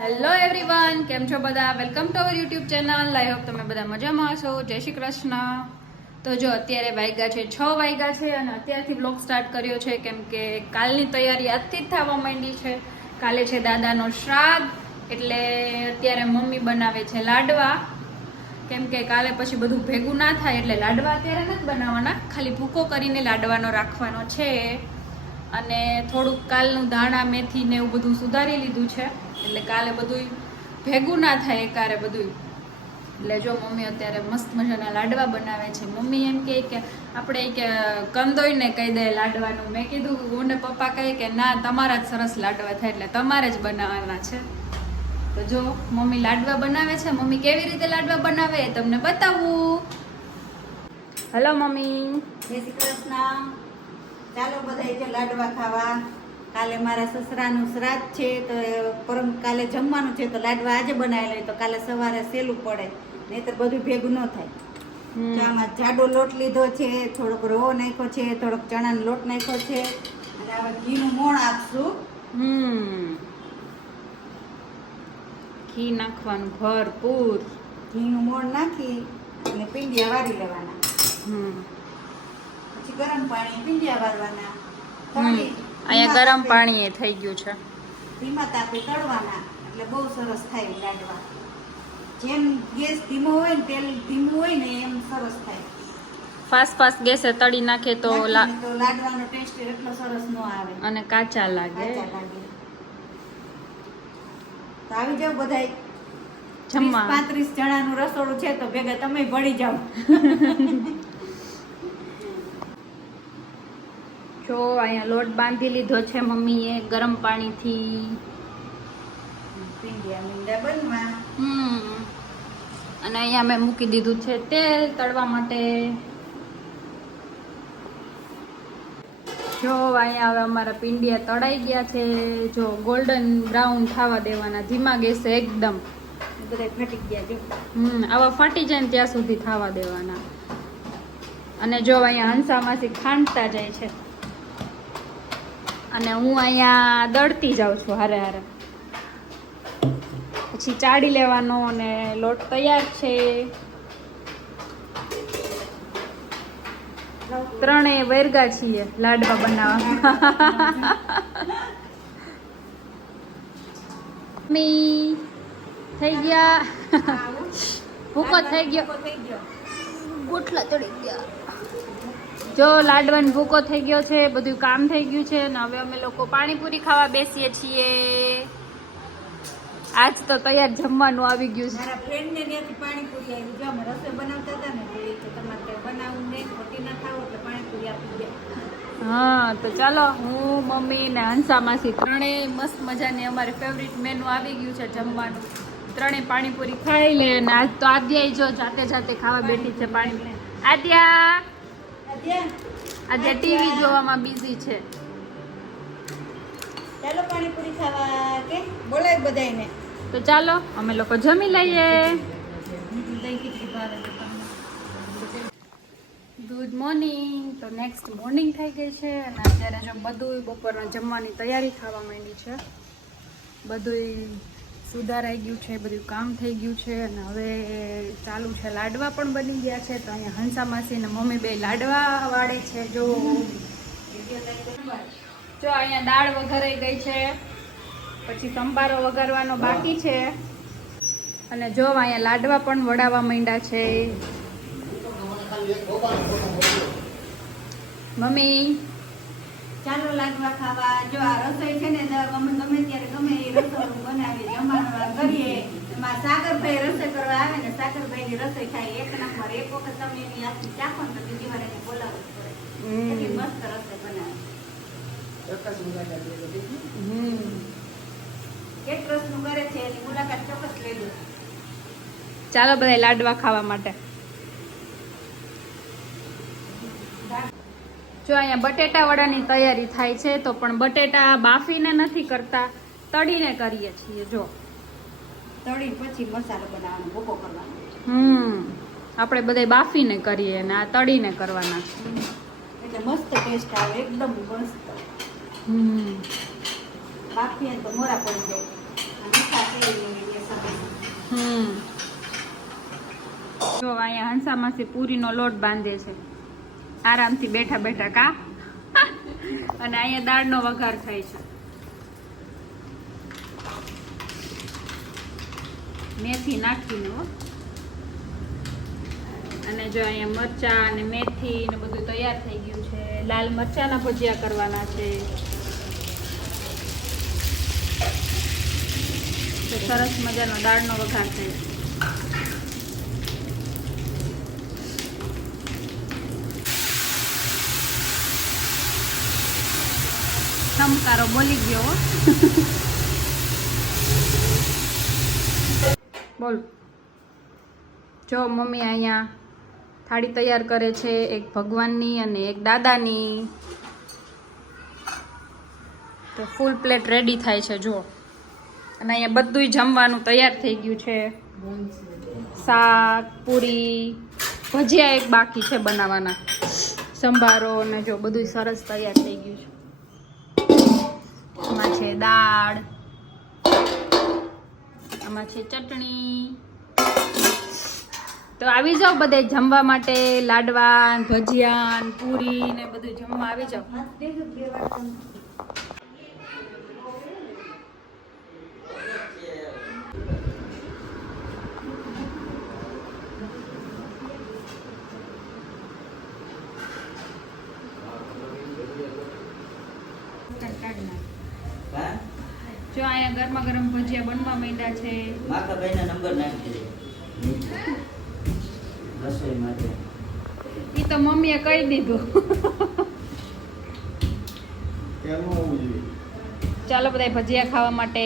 Hello everyone, કેમ છો બધા? Welcome to our YouTube channel. I hope તમે બધા મજામાં હશો. જય શ્રી કૃષ્ણ. તો જો અત્યારે વાગ્યા છે 6 વાગ્યા છે અને અત્યારથી બ્લોગ સ્ટાર્ટ કર્યો છે કેમ કે કાલની તૈયારી આજથી જ થવા માંડી છે. કાલે છે દાદાનો શ્રાદ્ધ, એટલે અત્યારે મમ્મી બનાવે છે લાડવા. કેમ કે કાલે પછી બધું ભેગું ના થાય એટલે લાડવા અત્યારે નથી બનાવવાના, ખાલી ભૂકો કરીને લાડવાનો રાખવાનો છે. અને થોડુંક કાલનું ધાણા મેથી ને એવું બધું સુધારી લીધું છે એટલે કાલે બધું ભેગું ના થાય એકારે બધું. એટલે જો મમ્મી અત્યારે મસ્ત મજાના લાડવા બનાવે છે. મમ્મી એમ કહે કે આપણે કે કંદોઈને કહી દે લાડવાનું. મેં કીધું, હું ને પપ્પા કહે કે ના, તમારા જ સરસ લાડવા થાય એટલે તમારે જ બનાવવાના છે. તો જો મમ્મી લાડવા બનાવે છે. મમ્મી કેવી રીતે લાડવા બનાવે એ તમને બતાવું. Hello mummy. જય શ્રી કૃષ્ણ. ચાલો બધા જો લાડવા ખાવા. કાલે મારા સસરાનું શ્રાદ્ધ છે તો કાલે જમવાનું છે તો લાડવા આજે બનાવેલા હોય તો કાલે સવારે સહેલું પડે, નહીંતર બધું ભેગું ન થાય. તો આમાં જાડો લોટ લીધો છે, થોડોક રવો નાખ્યો છે, થોડોક ચણાનો લોટ નાખ્યો છે અને હવે ઘીનું મોણ આપશું. ઘી નાખવાનું ભરપૂર. ઘીનું મોણ નાખી અને પીંડિયા વારી લેવાના. પછી ગરમ પાણી પીંડિયા વારવાના. અહીંયા ગરમ પાણી એ થઈ ગયું છે. ધીમા તાપે તળવાના એટલે બહુ સરસ થાય લાડવા. જેમ ગેસ ધીમો હોય ને, તેલ ધીમું હોય ને, એમ સરસ થાય. ફાસ્ટ ગેસે તળી નાખે તો લાડવાનો ટેસ્ટ એટલો સરસ ન આવે અને કાચા લાગે. તો આવી જાવ બધાય. જમવા 35 જણાનું રસોડું છે તો ભેગા તમે ભળી જાવ. જો અહીંયા લોટ બાંધી લીધો છે મમ્મીએ ગરમ પાણીથી. પીંડિયા મીંડા બનવા. અને અહીંયા મેં મૂકી દીધું છે તેલ તળવા માટે. જો અહીંયા હવે અમારા પીંડિયા તળાઈ ગયા છે. જો ગોલ્ડન બ્રાઉન થવા દેવાના ધીમા ગેસે એકદમ. બધા ફાટી ગયા જો. આવા ફાટી જાય ને ત્યાં સુધી થવા દેવાના. અને જો અહીંયા હંસામાંથી ખાંડતા જાય છે અને હું અહીંયા દળતી જાઉં છું હારે હારે. પછી ચાળી લેવાનો અને લોટ તૈયાર છે. ત્રણેય વૈરગા છીએ લાડવા બનાવવા. મમ્મી થઈ ગયા, ભૂકો થઈ ગયો, ગોટલા ચડી ગયા. જો લાડવાનો ભૂકો થઈ ગયો છે, બધું કામ થઈ ગયું છે અને હવે અમે લોકો પાણીપુરી ખાવા બેસીએ છીએ. આજ તો તૈયાર જમવાનું આવી ગયું છે. મારા ફ્રેન્ડ ને ત્યાંથી પાણીપુરી આવી. જો અમે રસોઈ બનાવતા હતા ને તો એ કે તમારે કઈ બનાવવું નહીં, ખોટી ના ખાવ એટલે પાણીપુરી આપી દે. હા, તો ચાલો હું, મમ્મી ને હંસા માસી ત્રણેય મસ્ત મજાની અમારી ફેવરિટ મેનુ આવી ગયું છે જમવાનું. ત્રણેય પાણીપુરી ખાઈ લે. અને આજ તો આદ્યા જો જાતે જાતે ખાવા બેઠી છે પાણીપુરી. આદ્યા ટીવી જોવામાં બિઝી છે. ચાલો પાણીપુરી ખાવા કે બોલાય બધાયને. તો ચાલો અમે લોકો જમી લઈએ. Good morning. તો નેક્સ્ટ મોર્નિંગ થઈ ગઈ છે અને અત્યારે જો બધું બપોરના જમવાની તૈયારી થવા માંડી છે. બધું સુધારાઈ ગયું છે, બધું કામ થઈ ગયું છે અને હવે ચાલુ છે. લાડવા પણ બની ગયા છે. તો અહીંયા હંસા માસી ને મમ્મી બે લાડવા વાળે છે. જો અહીંયા દાળ વઘારાઈ ગઈ છે, પછી સંભારો વઘારવાનો બાકી છે અને જો અહીંયા લાડવા પણ વડાવા માંડ્યા છે. મમ્મી ચાલો લાડવા ખાવા. જો આ રસોઈ છે ને ગમે ત્યારે ગમે એ રસોઈ બનાવી જમવાનું કરીએ. એમાં સાગરભાઈ રસોઈ કરવા આવે ને, સાગરભાઈ ની રસોઈ થાય એક નંબર. એક વખત તમે એની હાથની ચાખો ને તો બીજી વાર એને બોલાવવું પડે. એટલી મસ્ત રસોઈ બનાવે. કેટરસ નું કરે છે એની મુલાકાત ચોક્કસ લેજો. ચાલો બધા લાડવા ખાવા માટે. જો અહીંયા બટેટા વડાની તૈયારી થાય છે. તો પણ બટેટા બાફીને નથી કરતા, તળીને કરીએ છીએ. જો તળી પછી મસાલો બનાવવાનો, ભૂકો કરવાનો. આપણે બધા બાફીને કરીએ અને આ તળીને કરવાના છે એટલે મસ્ત ટેસ્ટ આવે, એકદમ મસ્ત. બાફીએ તો મોરા પડી જાય. જો અહીંયા હંસામાસી પૂરીનો લોટ બાંધે છે આરામથી બેઠા બેઠા કા અને અહીંયા દાળનો વઘાર થાય છે. મેથી નાખીને હો. અને જો અહીંયા મરચા અને મેથી ને બધું તૈયાર થઈ ગયું છે. લાલ મરચાના ભજીયા કરવાના છે. તો સરસ મજાનો દાળનો વઘાર થાય છે. ચમકારો બોલી ગયો હો. બોલ. જો મમ્મી અહીંયા થાળી તૈયાર કરે છે, એક ભગવાનની અને એક દાદાની. તો ફૂલ પ્લેટ રેડી થાય છે જો. અને અહીંયા બધુંય જમવાનું તૈયાર થઈ ગયું છે. શાક, પૂરી, ભજીયા એક બાકી છે બનાવવાના, સંભારો ને જો બધું સરસ તૈયાર થઈ ગયું છે. આમાં છે દાળ, આમાં છે ચટણી. તો આવી જાઓ બધે જમવા માટે. લાડવા, ભજીયા, પૂરી ને બધું જમવા આવી જાઓ. જો અહીંયા ગરમા ગરમ ભજીયા બનવા માંડ્યા છે. માખાભાઈના નંબર નાખી દે રસોઈ માટે. ઈ તો મમ્મીએ કહી દીધું. ચાલો બધા ભજીયા ખાવા માટે.